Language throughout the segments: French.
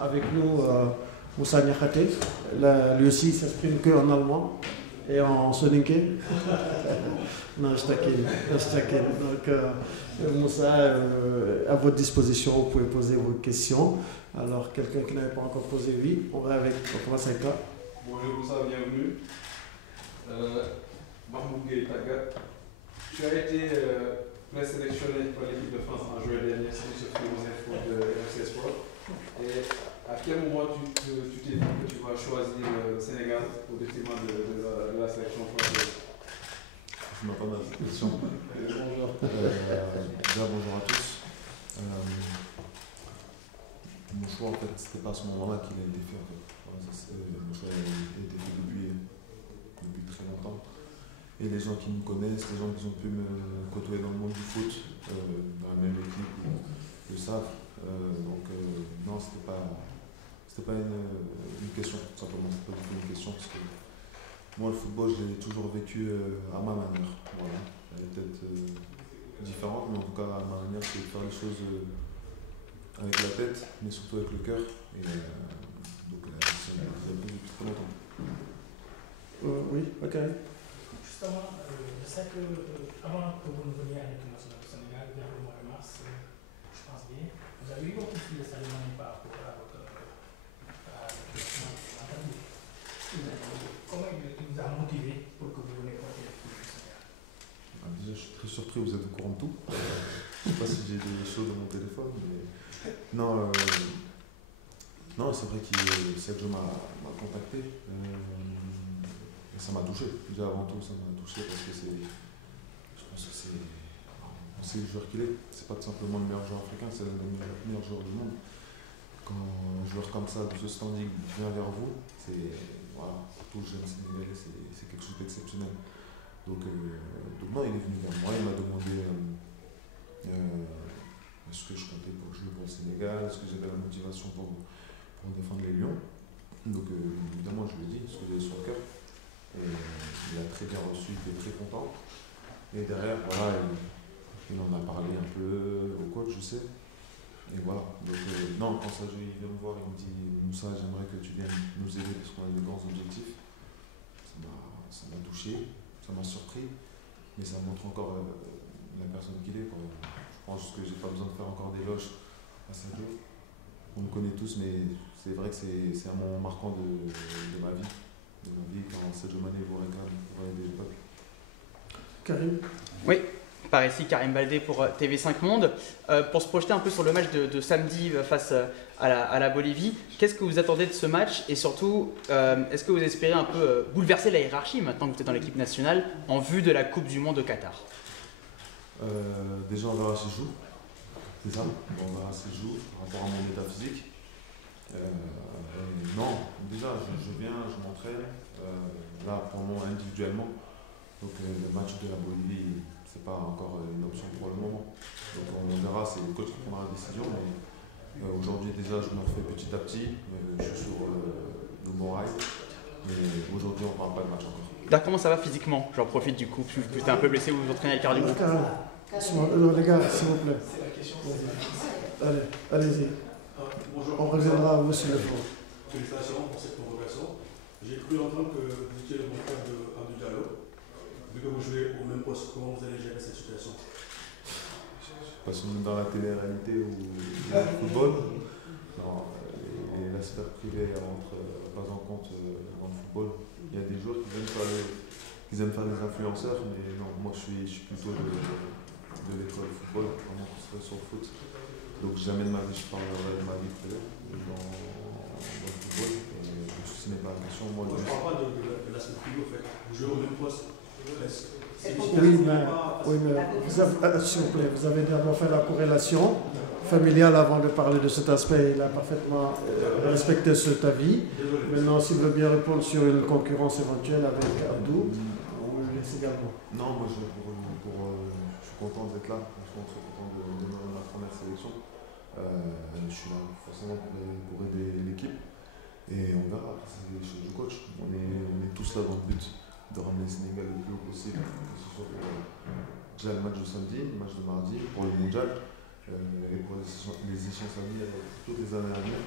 avec nous Moussa Niakhaté. Lui aussi, il s'exprime qu'en allemand et en soninké. Non, je taquine. Donc, Moussa, à votre disposition, vous pouvez poser vos questions. Alors, quelqu'un qui n'avait pas encore posé, oui, on commence avec toi. Bonjour Moussa, bienvenue. Mahmoud Gueye Tagat, tu as été présélectionné par l'équipe de France en juillet dernier, si je fais aux infos de FC Sport. Et à quel moment tu t'es dit que tu vas choisir le Sénégal au détriment de la sélection française? Je m'attends à cette question. Bonjour. Déjà, bonjour à tous. Mon choix, en fait, c'était pas à ce moment-là qu'il a été fait. En fait. Mon choix a été fait depuis très longtemps. Et les gens qui me connaissent, les gens qui ont pu me côtoyer dans le monde du foot, dans la même équipe, le savent. Non, c'était pas une question, simplement. C'était pas une question parce que moi, le football, je l'ai toujours vécu à ma manière. Voilà. Elle est peut-être différente, mais en tout cas, à ma manière, c'est de faire les choses avec la tête, mais surtout avec le cœur. Et c'est un peu depuis très longtemps. Oui, ok. Justement, je sais que avant que vous ne veniez à l'équipe nationale du Sénégal, vers le mois de mars, je pense bien, vous avez eu beaucoup de saluts par rapport à votre interview. Comment il vous a motivé pour que vous veniez porter l'équipe du Sénégal? Déjà, je suis très surpris, vous êtes au courant de tout. Je ne sais pas si j'ai des choses dans mon téléphone, mais non, c'est vrai que Sergio m'a contacté. Ça m'a touché. Déjà avant tout, ça m'a touché parce que je pense que c'est le joueur qu'il est. C'est pas tout simplement le meilleur joueur africain, c'est le meilleur joueur du monde. Quand un joueur comme ça, de ce standing, vient vers vous, voilà, pour tout le jeune Sénégalais, c'est quelque chose d'exceptionnel. Donc non, il est venu vers moi, il m'a demandé est-ce que je comptais pour jouer pour le Sénégal, est-ce que j'avais la motivation pour défendre les Lions. Donc évidemment, je lui ai dit ce que j'avais sur le cœur. Et il a très bien reçu, il était très content. Et derrière, voilà, il en a parlé un peu au coach, je sais. Et voilà. Donc non, quand ça il vient me voir, il me dit Moussa, j'aimerais que tu viennes nous aider parce qu'on a de grands objectifs. Ça m'a touché, ça m'a surpris, mais ça montre encore la personne qu'il est. Quoi. Je pense que j'ai pas besoin de faire encore d'éloges à Sadio. On me connaît tous, mais c'est vrai que c'est un moment marquant de ma vie. Quand Sadio Mané vous réclame pour aider le peuple. Karim? Oui, par ici Karim Baldé pour TV5 Monde. Pour se projeter un peu sur le match de samedi face à la Bolivie, qu'est-ce que vous attendez de ce match? Et surtout, est-ce que vous espérez un peu bouleverser la hiérarchie maintenant que vous êtes dans l'équipe nationale en vue de la Coupe du Monde au Qatar? Déjà, on verra si je joue. C'est ça, on verra si je joue par rapport à mon état physique. Non, déjà je viens, je m'entraîne, là pour moi individuellement. Donc le match de la Bolivie, c'est pas encore une option pour le moment. Donc on verra, c'est le coach qui prendra la décision. Mais aujourd'hui déjà je me refais petit à petit, je suis sur le bon rail. Mais aujourd'hui on ne parle pas de match encore. Là, comment ça va physiquement? J'en profite du coup, vous êtes un peu blessé, vous vous entraînez avec cardio. Les gars, s'il vous plaît. C'est la question. Allez-y. Bonjour. On reviendra à vous sur le fond. Félicitations pour cette convocation. J'ai cru entendre que vous étiez le bon frère de Abdou Diallo. Vu que vous jouez au même poste, comment vous allez gérer cette situation? Parce qu'on est dans la télé-réalité ou le football. Non, la sphère privée rentre pas en compte dans le football. Il y a des joueurs qui aiment faire les influenceurs, mais non, moi je suis plutôt de l'école football, vraiment construit sur le foot. Donc jamais de ma vie je parlerai de ma vie privée dans le football. Ce n'est pas la question. Moi, je ne parle pas de l'aspect privé, en fait. Vous jouez au même poste. Oui, mais s'il vous plaît, vous avez d'abord fait la corrélation familiale avant de parler de cet aspect. Il a parfaitement respecté cet avis. Maintenant, s'il veut bien répondre sur une concurrence éventuelle avec Abdou, on le laisse également. Non, moi je suis content d'être là. Je suis très content de ma première sélection. Je suis là forcément pour aider l'équipe. Et on verra, c'est les choses du coach. On est tous là dans le but de ramener le Sénégal le plus haut possible, que ce soit pour déjà le match de samedi, le match de mardi, pour le mondial, et pour les échéances à venir, toutes les années à venir,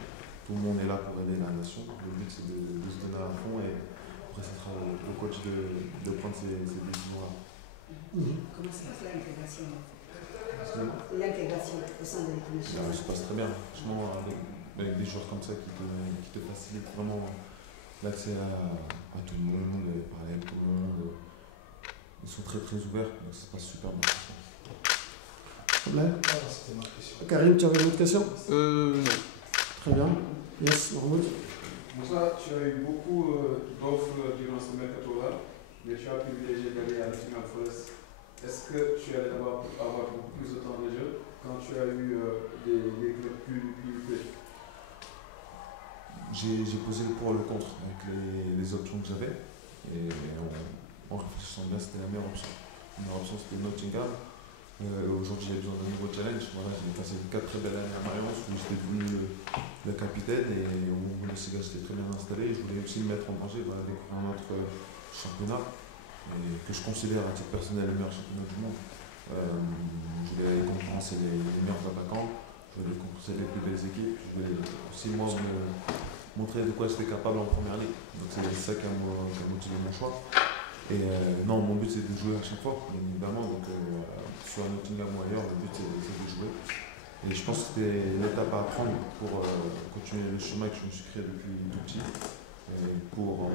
tout le monde est là pour aider la nation. Le but c'est de se donner à fond et après ça sera au coach de prendre ces décisions-là. Comment se passe l'intégration? L'intégration au sein de l'équipe nationale? Ça se passe très bien, franchement, avec des joueurs comme ça qui te facilitent vraiment l'accès à tout le monde, parler avec tout le monde. Ils sont très très ouverts, donc ça se passe super bien. Karim, tu avais une autre question? Non. Très bien. Yes, Mahmoud. Moussa, tu as eu beaucoup d'offres durant ce mercato-là, mais tu as privilégié d'aller à Nottingham Forest. Est-ce que tu allais avoir beaucoup plus de temps de jeu quand tu as eu des clubs plus limités? J'ai posé le pour et le contre avec les options que j'avais et en réfléchissant bien, c'était la meilleure option. La meilleure option c'était Nottingham. Aujourd'hui j'avais besoin d'un nouveau challenge. Voilà, j'ai passé 4 très belles années à Mayence où j'étais devenu le capitaine et au Bundesliga j'étais très bien installé. Je voulais aussi me mettre en danger, voilà, découvrir un autre championnat et que je considère à titre personnel le meilleur championnat du monde. Je voulais aller concurrencer les meilleurs attaquants, je voulais concurrencer les plus belles équipes, je voulais aussi moi me montrer de quoi j'étais capable en première ligue. Donc c'est ça qui a motivé mon choix. Et non, mon but c'est de jouer à chaque fois, bien évidemment. Donc soit à Nottingham ou ailleurs, le but c'est de jouer. Et je pense que c'était l'étape à prendre pour continuer le chemin que je me suis créé depuis tout petit, pour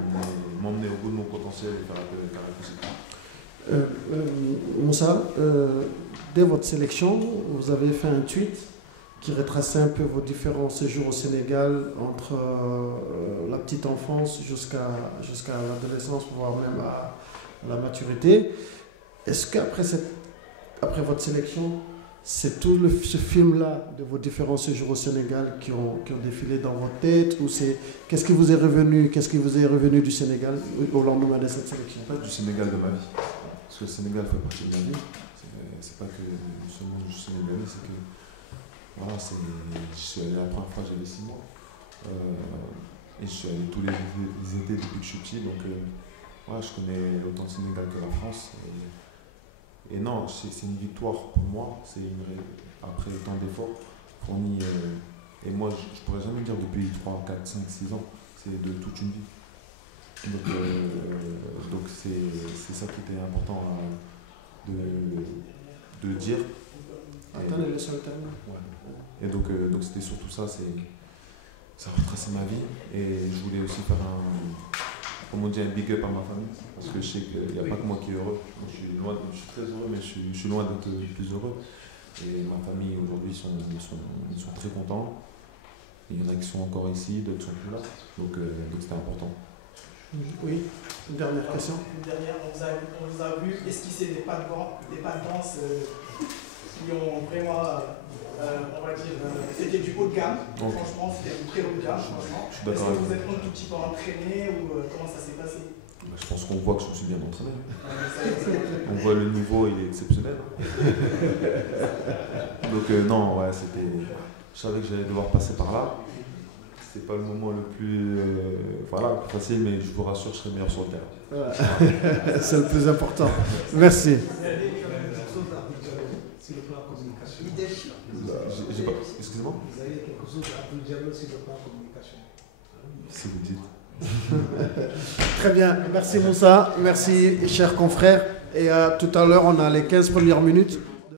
m'emmener au bout de mon potentiel et faire appel à la possibilité. Moussa, dès votre sélection, vous avez fait un tweet qui retraçait un peu vos différents séjours au Sénégal entre la petite enfance jusqu'à l'adolescence, voire même à la maturité. Est-ce qu'après votre sélection, c'est tout ce film-là de vos différents séjours au Sénégal qui ont défilé dans votre tête, ou qu'est-ce qui vous est revenu du Sénégal au lendemain de cette sélection? Pas du Sénégal de ma vie, parce que le Sénégal fait partie de ma vie. C'est pas que seulement du Sénégal, c'est que voilà, je suis allé la première fois, j'avais 6 mois. Et je suis allé tous les étés depuis que je suis petit, donc voilà, je connais autant le Sénégal que la France. Et non, c'est une victoire pour moi, après tant d'efforts fournis. Et moi, je pourrais jamais dire depuis 3, 4, 5, 6 ans, c'est de toute une vie. Donc c'est ça qui était important de dire. Attendez, le seul terme. Ouais. Et donc c'était surtout ça, ça retraçait ma vie. Et je voulais aussi faire un big up à ma famille, parce que je sais qu'il n'y a pas que moi qui est heureux. Moi, je suis très heureux, mais je suis loin d'être le plus heureux. Et ma famille aujourd'hui, ils sont très contents. Il y en a qui sont encore ici, d'autres sont plus là. Donc c'était important. Oui, une dernière question. Une dernière, on vous a vu esquisser des pas de danse qui ont vraiment, on va dire, c'était du haut de gamme. Okay. Franchement, c'était du très haut de gamme. Franchement. Est-ce que vous êtes un tout petit peu entraîné ou comment ça s'est passé? Je pense qu'on voit que je me suis bien entraîné. On voit le niveau, il est exceptionnel. Donc non, ouais, je savais que j'allais devoir passer par là. C'est pas le moment le plus facile, mais je vous rassure, je serai meilleur sur le terrain. Ouais. C'est le plus important. Merci. Excusez-moi. Vous avez quelque chose à vous dire sur le plan communication. Si vous dites. Très bien. Merci Moussa. Merci chers confrères. Et tout à l'heure, on a les 15 premières minutes